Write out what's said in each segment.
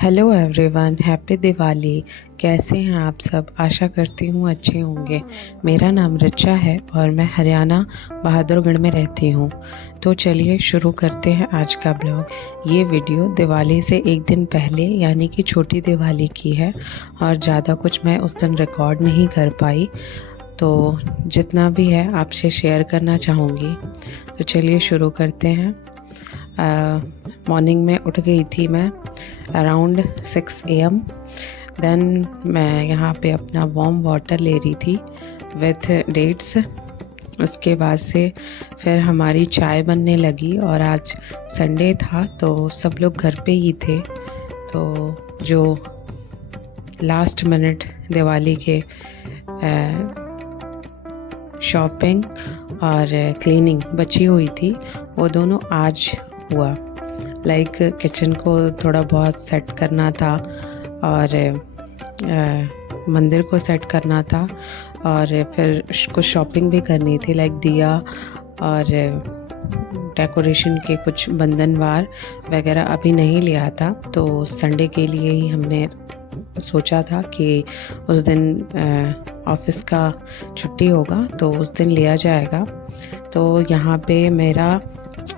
Hello everyone, happy Diwali. कैसे हैं आप सब? आशा करती हूँ अच्छे होंगे। मेरा नाम रिचा है और मैं हरियाणा बहादुरगढ़ में रहती हूँ। तो चलिए शुरू करते हैं आज का ब्लॉग। ये वीडियो दिवाली से एक दिन पहले यानी कि छोटी दिवाली की है और ज़्यादा कुछ मैं उस दिन रिकॉर्ड नहीं कर पाई, तो जितना भी है आपसे शेयर करना चाहूँगी। तो चलिए शुरू करते हैं। मॉर्निंग में उठ गई थी मैं अराउंड 6 AM। देन मैं यहाँ पे अपना वार्म वाटर ले रही थी विथ डेट्स। उसके बाद से फिर हमारी चाय बनने लगी और आज संडे था तो सब लोग घर पे ही थे। तो जो लास्ट मिनट दिवाली के शॉपिंग और क्लीनिंग बची हुई थी वो दोनों आज हुआ। लाइक किचन को थोड़ा बहुत सेट करना था और मंदिर को सेट करना था और फिर कुछ शॉपिंग भी करनी थी, लाइक दिया और डेकोरेशन के कुछ बंधनवार वगैरह अभी नहीं लिया था। तो संडे के लिए ही हमने सोचा था कि उस दिन ऑफिस का छुट्टी होगा तो उस दिन लिया जाएगा। तो यहाँ पे मेरा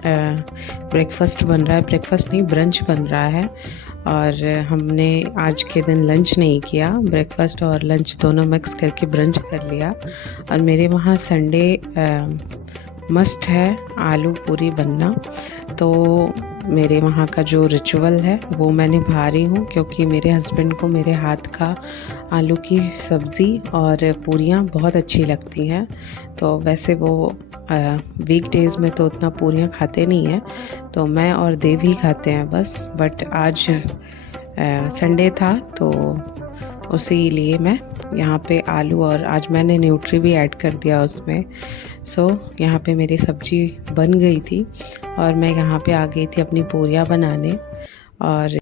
ब्रेकफास्ट बन रहा है, ब्रेकफास्ट नहीं ब्रंच बन रहा है। और हमने आज के दिन लंच नहीं किया, ब्रेकफास्ट और लंच दोनों मिक्स करके ब्रंच कर लिया। और मेरे वहाँ संडे मस्ट है आलू पूरी बनना। तो मेरे वहाँ का जो रिचुअल है वो मैं निभा रही हूँ, क्योंकि मेरे हस्बैंड को मेरे हाथ का आलू की सब्ज़ी और पूरियाँ बहुत अच्छी लगती हैं। तो वैसे वो वीक डेज़ में तो उतना पूरियाँ खाते नहीं हैं, तो मैं और देव ही खाते हैं बस। बट आज संडे था तो उसी लिए मैं यहाँ पे आलू और आज मैंने न्यूट्री भी ऐड कर दिया उसमें। सो यहाँ पे मेरी सब्जी बन गई थी और मैं यहाँ पे आ गई थी अपनी पूरियाँ बनाने। और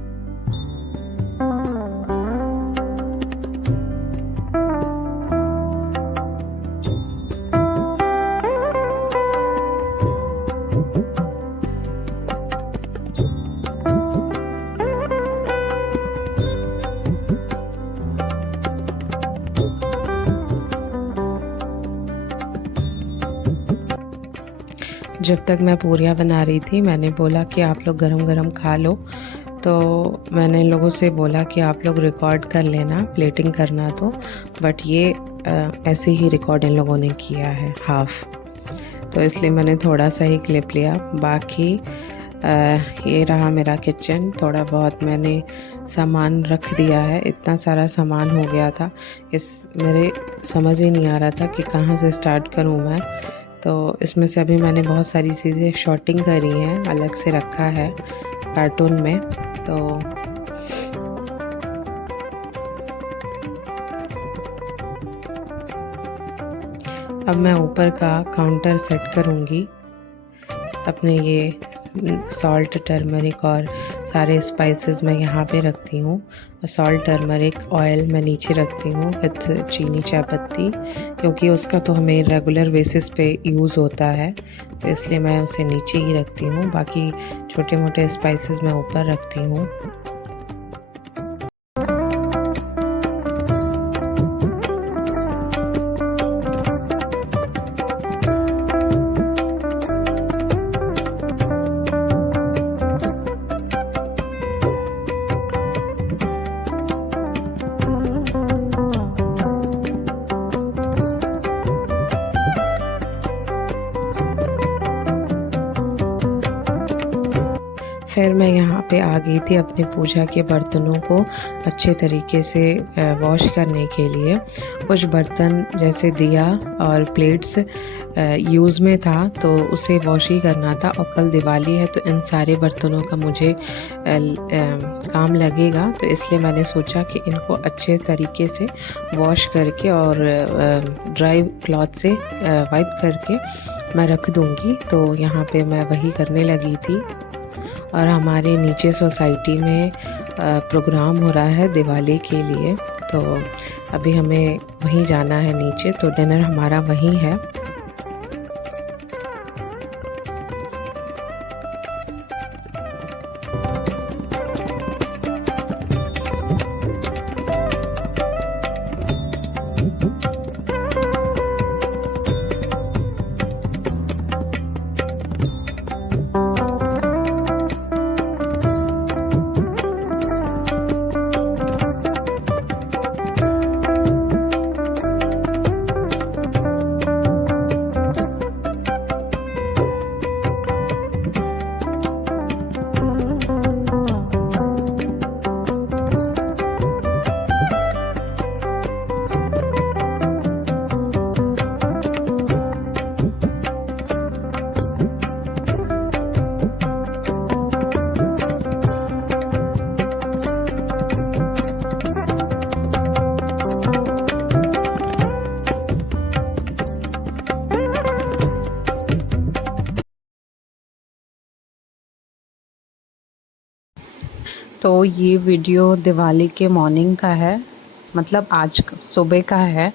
जब तक मैं पूरियाँ बना रही थी मैंने बोला कि आप लोग गरम गरम खा लो। तो मैंने इन लोगों से बोला कि आप लोग रिकॉर्ड कर लेना, प्लेटिंग करना। तो बट ये ऐसे ही रिकॉर्ड इन लोगों ने किया है हाफ, तो इसलिए मैंने थोड़ा सा ही क्लिप लिया। बाकी ये रहा मेरा किचन। थोड़ा बहुत मैंने सामान रख दिया है, इतना सारा सामान हो गया था मेरे समझ ही नहीं आ रहा था कि कहाँ से स्टार्ट करूँ मैं। तो इसमें से अभी मैंने बहुत सारी चीज़ें शॉर्टिंग करी हैं, अलग से रखा है कार्टून में। तो अब मैं ऊपर का काउंटर सेट करूँगी। अपने ये सॉल्ट, टर्मरिक और सारे स्पाइसेस मैं यहाँ पे रखती हूँ। सॉल्ट, टर्मरिक, ऑयल मैं नीचे रखती हूँ विथ चीनी, चाय पत्ती, क्योंकि उसका तो हमें रेगुलर बेसिस पे यूज़ होता है, तो इसलिए मैं उसे नीचे ही रखती हूँ। बाकी छोटे मोटे स्पाइसेस मैं ऊपर रखती हूँ। फिर मैं यहाँ पे आ गई थी अपनी पूजा के बर्तनों को अच्छे तरीके से वॉश करने के लिए। कुछ बर्तन जैसे दिया और प्लेट्स यूज़ में था तो उसे वॉश ही करना था, और कल दिवाली है तो इन सारे बर्तनों का मुझे काम लगेगा। तो इसलिए मैंने सोचा कि इनको अच्छे तरीके से वॉश करके और ड्राई क्लॉथ से वाइप करके मैं रख दूँगी। तो यहाँ पे मैं वही करने लगी थी। और हमारे नीचे सोसाइटी में प्रोग्राम हो रहा है दिवाली के लिए, तो अभी हमें वहीं जाना है नीचे। तो डिनर हमारा वहीं है। तो ये वीडियो दिवाली के मॉर्निंग का है, मतलब आज सुबह का है।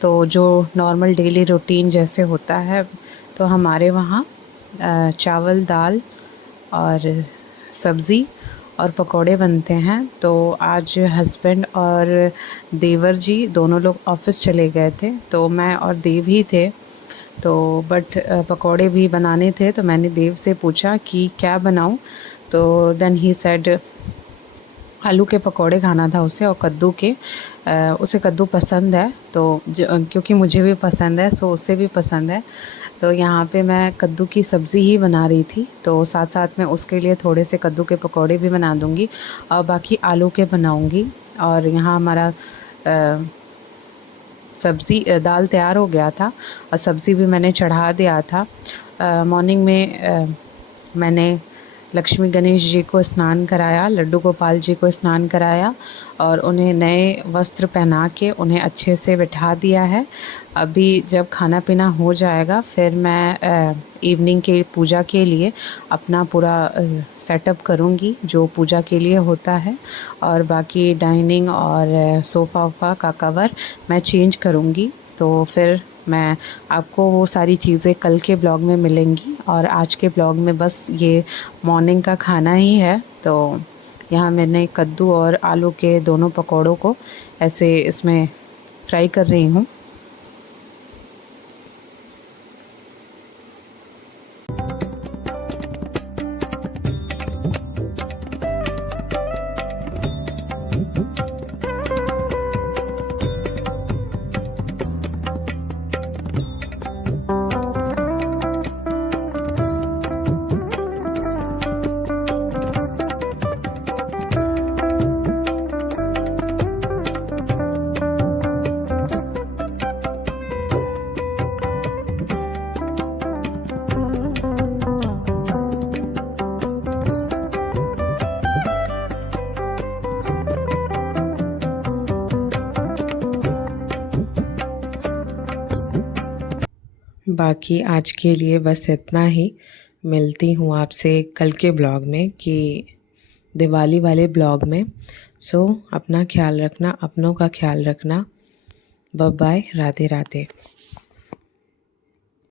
तो जो नॉर्मल डेली रूटीन जैसे होता है, तो हमारे वहाँ चावल दाल और सब्ज़ी और पकोड़े बनते हैं। तो आज हस्बैंड और देवर जी दोनों लोग ऑफ़िस चले गए थे, तो मैं और देव ही थे। तो बट पकोड़े भी बनाने थे, तो मैंने देव से पूछा कि क्या बनाऊं। तो देन ही सेड आलू के पकोड़े खाना था उसे, और कद्दू के। उसे कद्दू पसंद है, तो क्योंकि मुझे भी पसंद है, सो उसे भी पसंद है। तो यहाँ पे मैं कद्दू की सब्ज़ी ही बना रही थी, तो साथ साथ में उसके लिए थोड़े से कद्दू के पकोड़े भी बना दूँगी और बाकी आलू के बनाऊँगी। और यहाँ हमारा सब्ज़ी दाल तैयार हो गया था और सब्ज़ी भी मैंने चढ़ा दिया था। मॉर्निंग में मैंने लक्ष्मी गणेश जी को स्नान कराया, लड्डू गोपाल जी को स्नान कराया और उन्हें नए वस्त्र पहना के उन्हें अच्छे से बिठा दिया है। अभी जब खाना पीना हो जाएगा, फिर मैं इवनिंग के पूजा के लिए अपना पूरा सेटअप करूँगी जो पूजा के लिए होता है, और बाकी डाइनिंग और सोफ़ा वोफ़ा का कवर मैं चेंज करूँगी। तो फिर मैं आपको वो सारी चीज़ें कल के ब्लॉग में मिलेंगी, और आज के ब्लॉग में बस ये मॉर्निंग का खाना ही है। तो यहाँ मैंने कद्दू और आलू के दोनों पकौड़ों को ऐसे इसमें फ्राई कर रही हूँ। बाकी आज के लिए बस इतना ही। मिलती हूँ आपसे कल के ब्लॉग में, कि दिवाली वाले ब्लॉग में। सो अपना ख्याल रखना, अपनों का ख्याल रखना। Bye bye, Radhe Radhe.